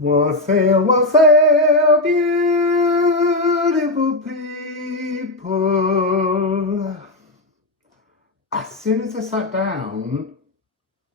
Wassail, wassail, beautiful people. As soon as I sat down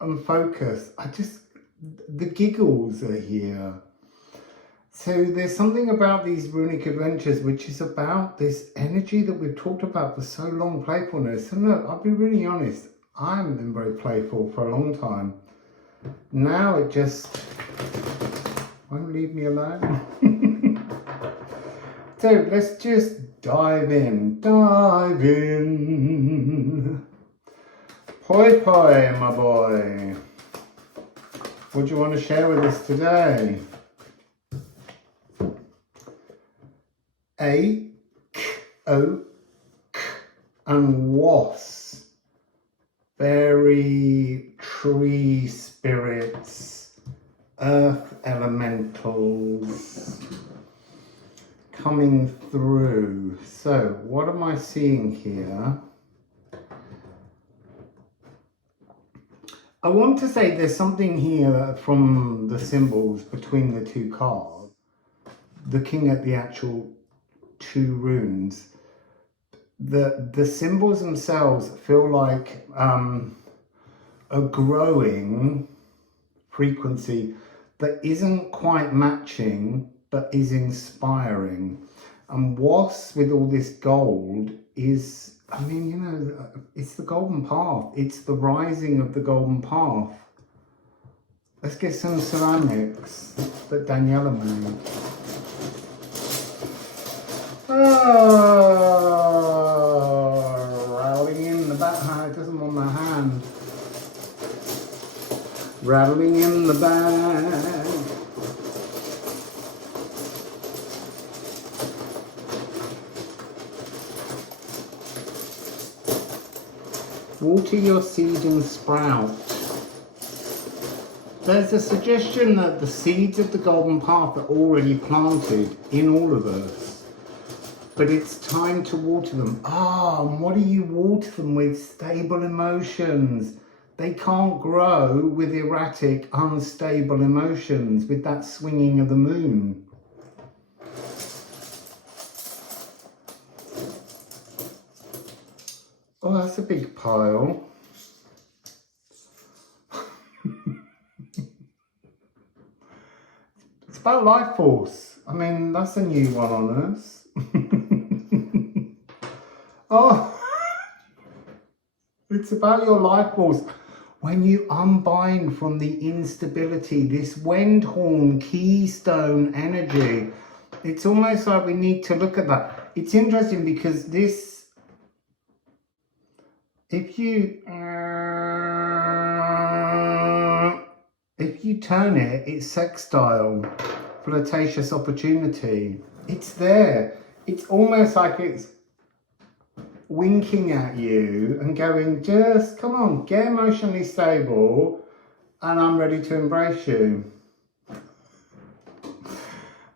and focused, the giggles are here. So there's something about these runic adventures which is about this energy that we've talked about for so long, playfulness. And look, I'll be really honest, I haven't been very playful for a long time. Now it just won't leave me alone. So let's just dive in. Poi poi, my boy. What do you want to share with us today? A, k, o, k, and was. Very tree spirits, earth elementals coming through. So what am I seeing here? I want to say there's something here from the symbols between the two cards, looking at the actual two runes. The symbols themselves feel like a growing frequency that isn't quite matching but is inspiring. And wasp with all this gold is, I mean, you know, it's the golden path. It's the rising of the golden path. Let's get some ceramics that Daniela made. Rattling in the back. It doesn't want my hand. Rattling in the bag. Water your seed and sprout. There's a suggestion that the seeds of the golden path are already planted in all of us, but it's time to water them. And what do you water them with? Stable emotions. They can't grow with erratic, unstable emotions, with that swinging of the moon. Oh, that's a big pile. It's about life force. I mean, that's a new one on us. Oh, it's about your life force. When you unbind from the instability, this Wendhorn keystone energy, it's almost like we need to look at that. It's interesting because this, if you turn it, it's sextile, flirtatious opportunity. It's there. It's almost like it's winking at you and going, just come on, get emotionally stable and I'm ready to embrace you.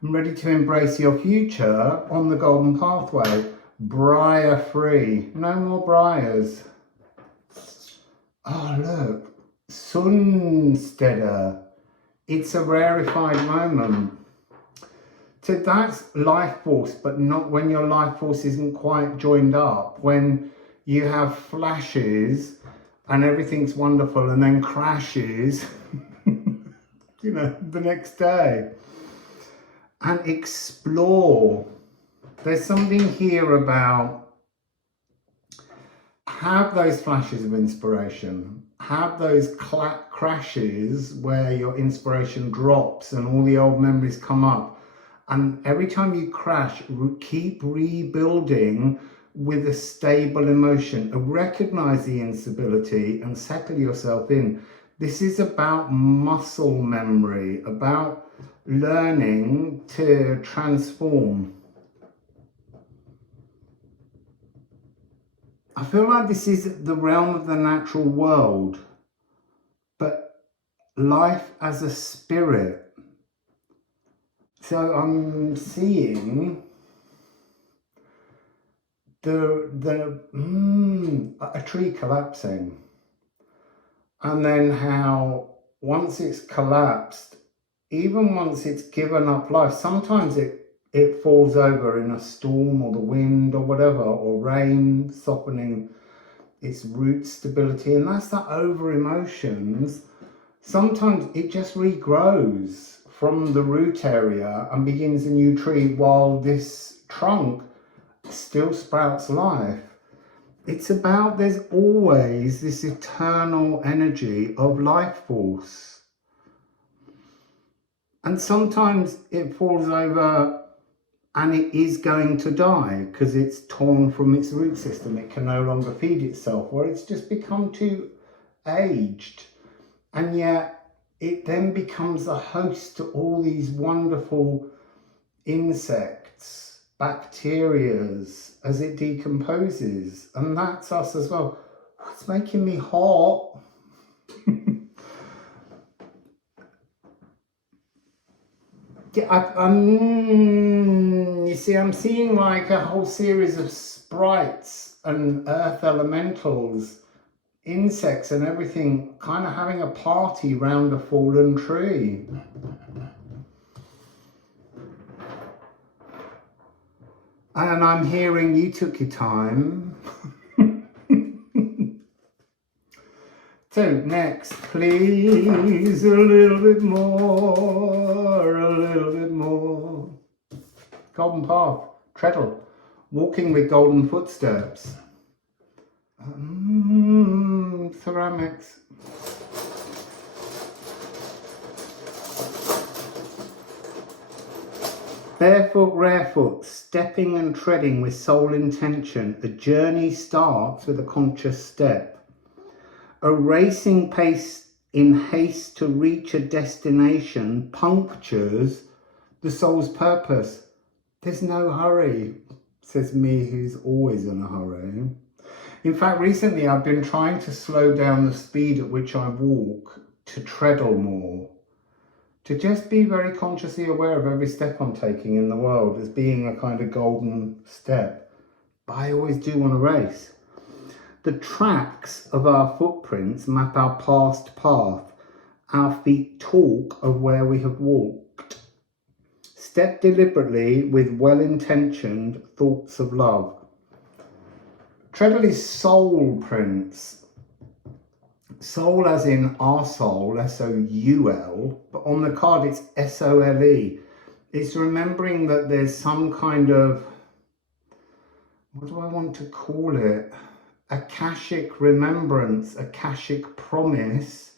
I'm ready to embrace your future on the golden pathway. Briar free. No more briars. Oh, look. Sunsteader. It's a rarefied moment. So that's life force, but not when your life force isn't quite joined up. When you have flashes and everything's wonderful and then crashes, you know, the next day. And explore. There's something here about have those flashes of inspiration. Have those crashes where your inspiration drops and all the old memories come up. And every time you crash, keep rebuilding with a stable emotion. Recognize the instability and settle yourself in. This is about muscle memory, about learning to transform. I feel like this is the realm of the natural world, but life as a spirit. So I'm seeing a tree collapsing, and then how once it's collapsed, even once it's given up life, sometimes it falls over in a storm or the wind or whatever, or rain, softening its root stability. And that's that over emotions. Sometimes it just regrows from the root area and begins a new tree while this trunk still sprouts life. It's about, there's always this eternal energy of life force. And sometimes it falls over and it is going to die because it's torn from its root system. It can no longer feed itself, or it's just become too aged. And yet it then becomes a host to all these wonderful insects, bacterias, as it decomposes. And that's us as well. It's making me hot. Yeah, you see, I'm seeing like a whole series of sprites and earth elementals, insects and everything, kind of having a party round a fallen tree. And I'm hearing you took your time. So next, please, a little bit more, a little bit more. Golden path, treadle, walking with golden footsteps. Ceramics. Barefoot, rarefoot, stepping and treading with soul intention. A journey starts with a conscious step. A racing pace in haste to reach a destination punctures the soul's purpose. There's no hurry, says me who's always in a hurry. In fact, recently I've been trying to slow down the speed at which I walk, to treadle more, to just be very consciously aware of every step I'm taking in the world as being a kind of golden step. But I always do want to race. The tracks of our footprints map our past path. Our feet talk of where we have walked. Step deliberately with well-intentioned thoughts of love. Treadle is soul prints. Soul as in our soul, S-O-U-L, but on the card it's S-O-L-E. It's remembering that there's some kind of, what do I want to call it? Akashic remembrance, Akashic promise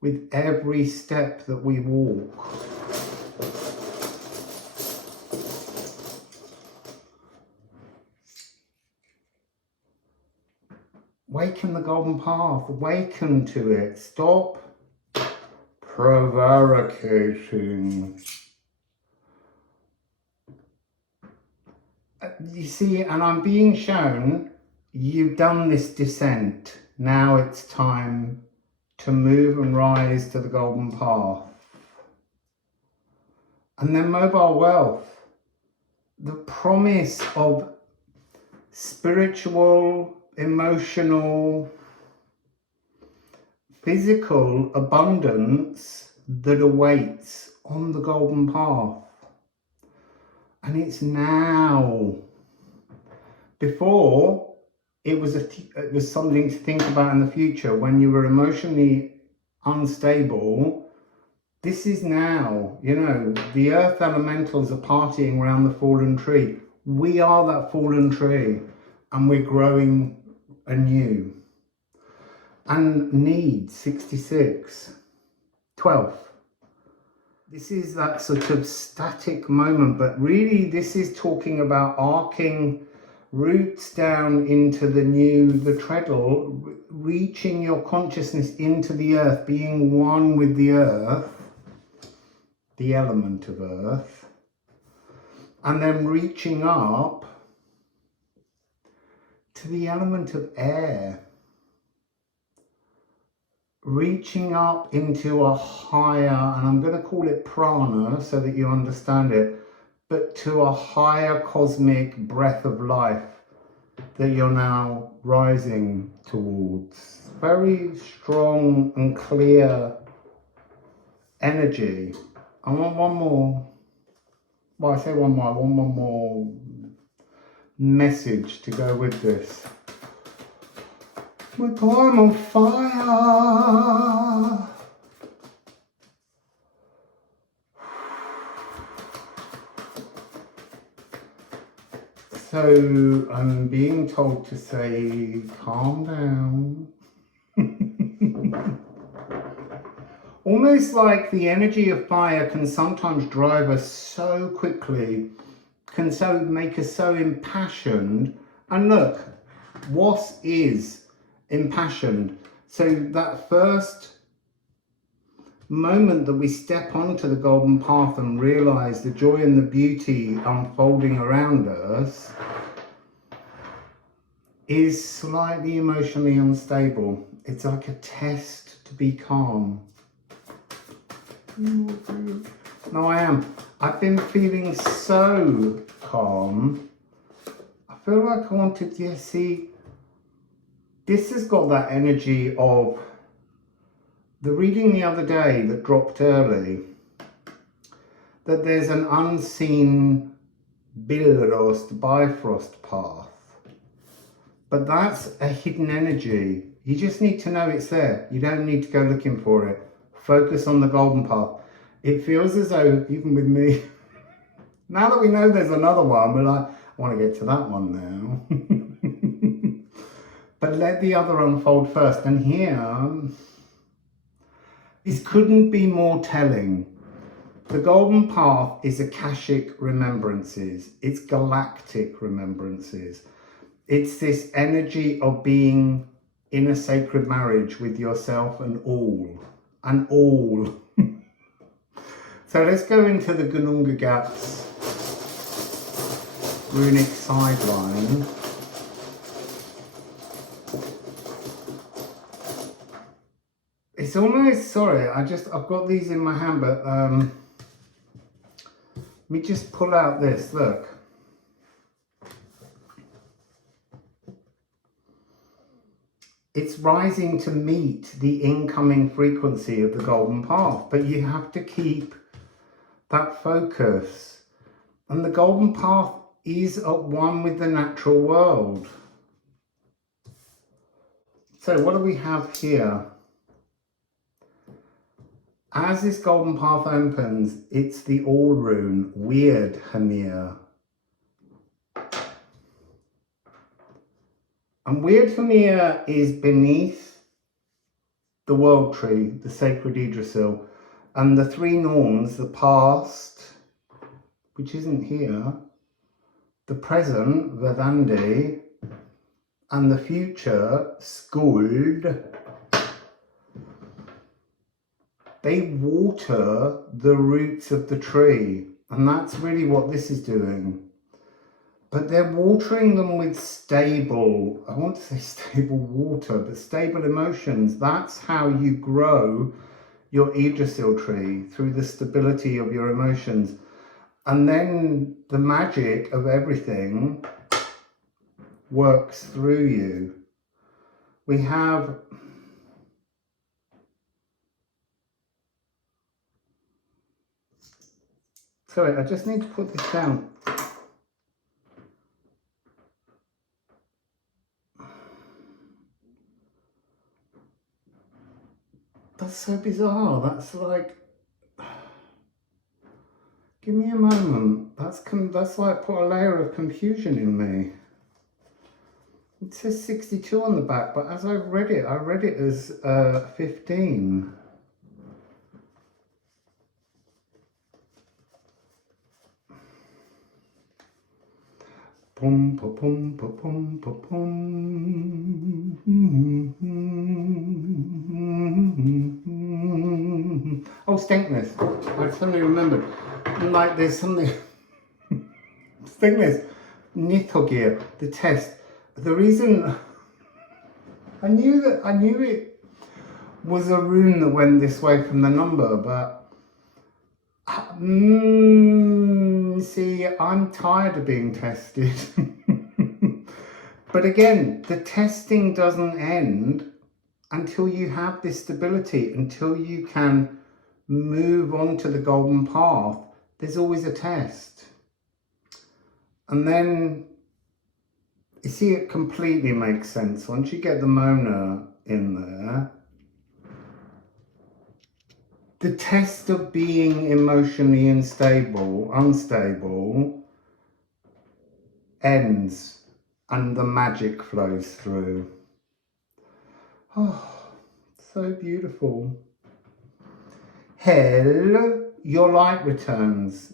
with every step that we walk. Waken the golden path, awaken to it, stop prevaricating. You see, and I'm being shown, you've done this descent. Now it's time to move and rise to the golden path. And then mobile wealth, the promise of spiritual, emotional, physical abundance that awaits on the golden path. And it's now. Before, it was something to think about in the future when you were emotionally unstable. This is now, you know, the earth elementals are partying around the fallen tree. We are that fallen tree and we're growing anew. And need 66, 12. This is that sort of static moment, but really this is talking about arcing roots down into the new, the treadle, reaching your consciousness into the earth, being one with the earth, the element of earth, and then reaching up to the element of air, reaching up into a higher, and I'm going to call it prana so that you understand it, but to a higher cosmic breath of life that you're now rising towards. Very strong and clear energy. I want one more. Well, I say one more. I want one more message to go with this. My God, I'm on fire. So I'm being told to say, calm down. Almost like the energy of fire can sometimes drive us so quickly, can so make us so impassioned. And look, what is impassioned? So that first moment that we step onto the golden path and realize the joy and the beauty unfolding around us is slightly emotionally unstable. It's like a test to be calm. No, I am. I've been feeling so calm. I feel like I wanted, yeah, see, this has got that energy of the reading the other day that dropped early, that there's an unseen Billrost Bifrost path. But that's a hidden energy. You just need to know it's there. You don't need to go looking for it. Focus on the golden path. It feels as though, even with me, now that we know there's another one, we're like, I want to get to that one now. But let the other unfold first. And here, this couldn't be more telling. The golden path is Akashic remembrances. It's galactic remembrances. It's this energy of being in a sacred marriage with yourself and all. And all. So let's go into the Gununga Gaps runic sideline. It's almost, sorry, I've got these in my hand, but let me just pull out this, look. It's rising to meet the incoming frequency of the golden path, but you have to keep that focus. And the golden path is at one with the natural world. So what do we have here? As this golden path opens, it's the All Rune, Wyrd Hamir. And Wyrd Hamir is beneath the world tree, the sacred Yggdrasil, and the three norms, the past, which isn't here, the present, Vedandi, and the future, Skuld. They water the roots of the tree, and that's really what this is doing. But they're watering them with stable, I want to say stable water, but stable emotions. That's how you grow your Yggdrasil tree, through the stability of your emotions. And then the magic of everything works through you. We have sorry, I just need to put this down. That's so bizarre. That's like, give me a moment. That's like put a layer of confusion in me. It says 62 on the back, but as I read it as 15. Pum pa pum pa pum pa pum. Oh, Stinkness. I suddenly remembered. Like there's something. Stinkness. Nithogir. The test. The reason I knew it was a rune that went this way from the number, but see, I'm tired of being tested. But again, the testing doesn't end until you have this stability, until you can move on to the golden path, there's always a test. And then, you see, it completely makes sense. Once you get the Mona in there, the test of being emotionally unstable ends and the magic flows through. Oh, so beautiful. Hell, your light returns.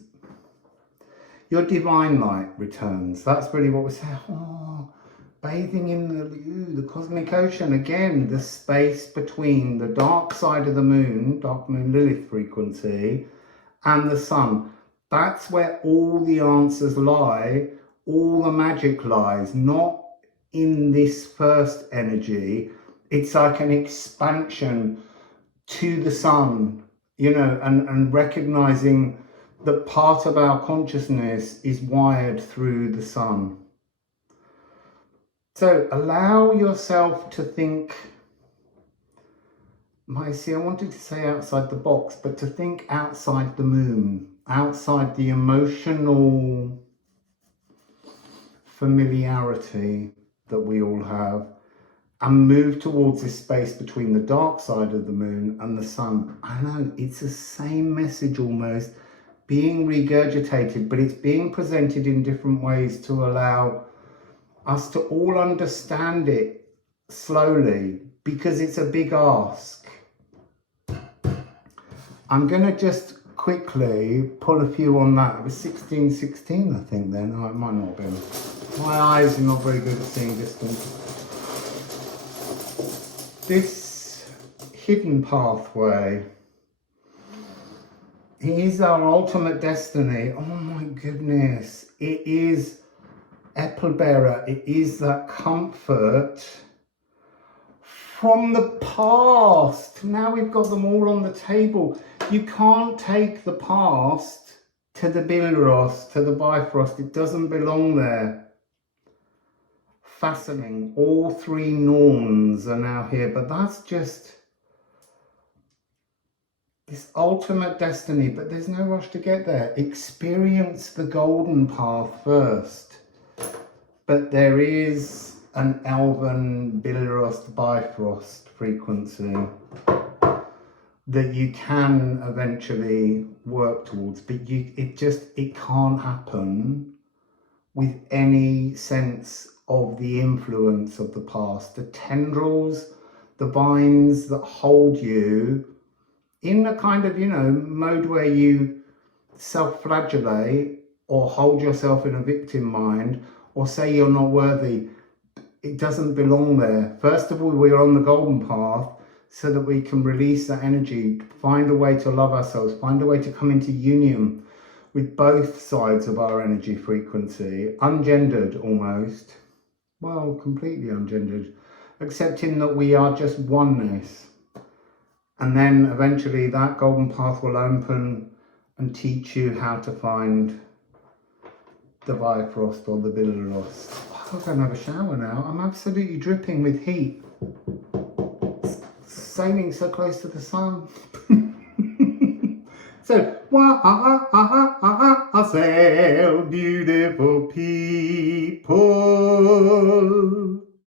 Your divine light returns. That's really what we're saying. Oh, bathing in the cosmic ocean. Again, the space between the dark side of the moon, dark moon Lilith frequency, and the sun. That's where all the answers lie. All the magic lies, not in this first energy. It's like an expansion to the sun, you know, and recognizing that part of our consciousness is wired through the sun. So allow yourself to think, I wanted to say outside the box, but to think outside the moon, outside the emotional familiarity that we all have, and move towards this space between the dark side of the moon and the sun. I know, it's the same message almost being regurgitated, but it's being presented in different ways to allow us to all understand it slowly, because it's a big ask. I'm going to just quickly pull a few on that. It was 1616, I think, then. Oh, it might not have been. My eyes are not very good at seeing distance. This hidden pathway is our ultimate destiny. Oh my goodness. It is apple bearer. It is that comfort from the past. Now we've got them all on the table. You can't take the past to the Bilros, to the Bifrost. It doesn't belong there. Fascinating. All three Norns are now here, but that's just this ultimate destiny, but there's no rush to get there. Experience the golden path first. But there is an Elven Bilros Bifrost frequency that you can eventually work towards, but it can't happen with any sense of the influence of the past. The tendrils, the vines that hold you in a kind of, you know, mode where you self-flagellate or hold yourself in a victim mind or say you're not worthy. It doesn't belong there. First of all, we're on the golden path so that we can release that energy, find a way to love ourselves, find a way to come into union with both sides of our energy frequency, ungendered almost, well, completely ungendered, accepting that we are just oneness. And then eventually that golden path will open and teach you how to find the Bifrost or the Bilros. I'm going to have a shower now. I'm absolutely dripping with heat. Sailing so close to the sun. So, Wassail, beautiful people.